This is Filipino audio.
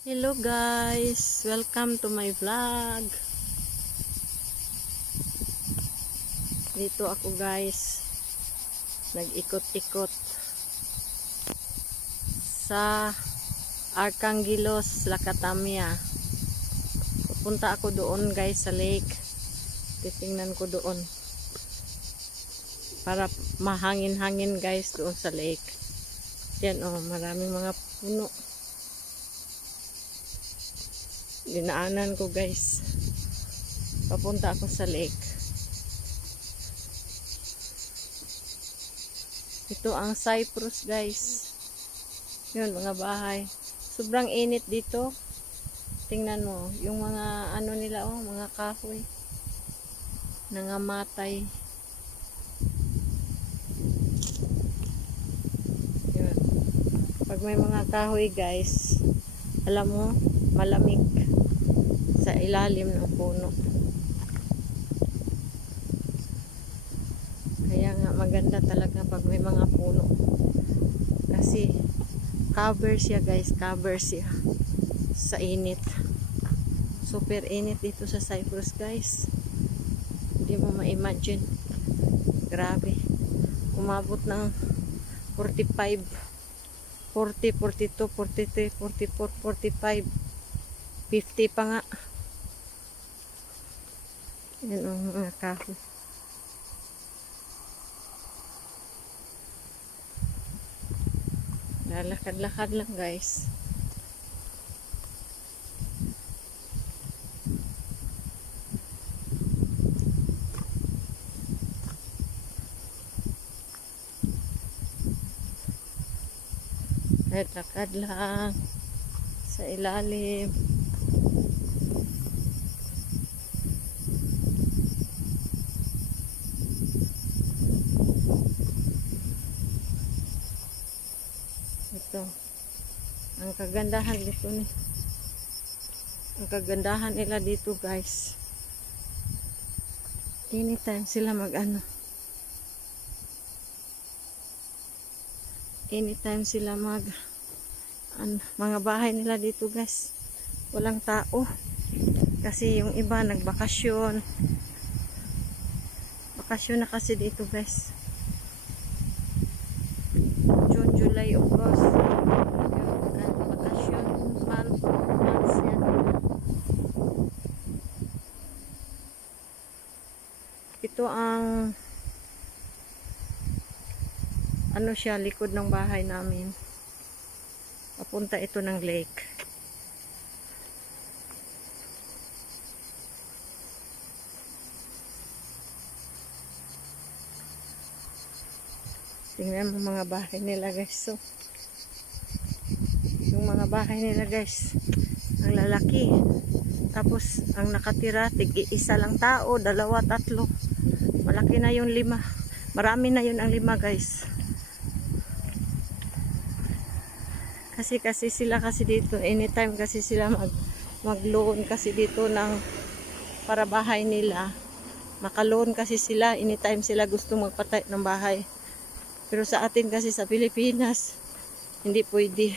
Hello guys, welcome to my vlog. Dito ako guys, nag-ikot-ikot sa Arcángelos, Lacatamia. Pupunta ako doon guys sa lake. Titingnan ko doon para mahangin-hangin guys doon sa lake. Yan oh, maraming mga puno. Dinaanan ko guys, papunta ako sa lake. Ito ang Cyprus guys. Yun, mga bahay. Sobrang init dito. Tingnan mo yung mga ano nila, oh, mga kahoy nangamatay. Yun. Pag may mga kahoy guys, alam mo, malamig sa ilalim ng puno. Kaya nga maganda talaga pag may mga puno. Kasi cover siya guys, cover siya sa init. Super init dito sa Cyprus guys. Hindi mo ma-imagine. Grabe. Umabot ng 45, 40, 42, 43, 44, 45, 50 pa nga. Yan ang mga kahoy. Lalakad-lakad lang guys. Lakad lang sa ilalim. Ito ang kagandahan dito ni. Ang kagandahan nila dito guys. Anytime sila mag-ano. Anytime sila mga bahay nila dito guys, walang tao kasi yung iba nagbakasyon. Bakasyon na kasi dito guys. June, July, August, bakasyon months yan. Ito ang ano siya, likod ng bahay namin. Papunta ito ng lake. Tingnan mo mga bahay nila guys. So, yung mga bahay nila guys, ang lalaki. Tapos ang nakatira, tig-isa lang tao, dalawa, tatlo. Malaki na yung 5. Marami na yun ang 5 guys. Kasi sila kasi dito, anytime kasi sila mag-loan kasi dito ng para bahay nila. Maka-loan kasi sila, anytime sila gusto magpatay ng bahay. Pero sa atin kasi sa Pilipinas, hindi pwede.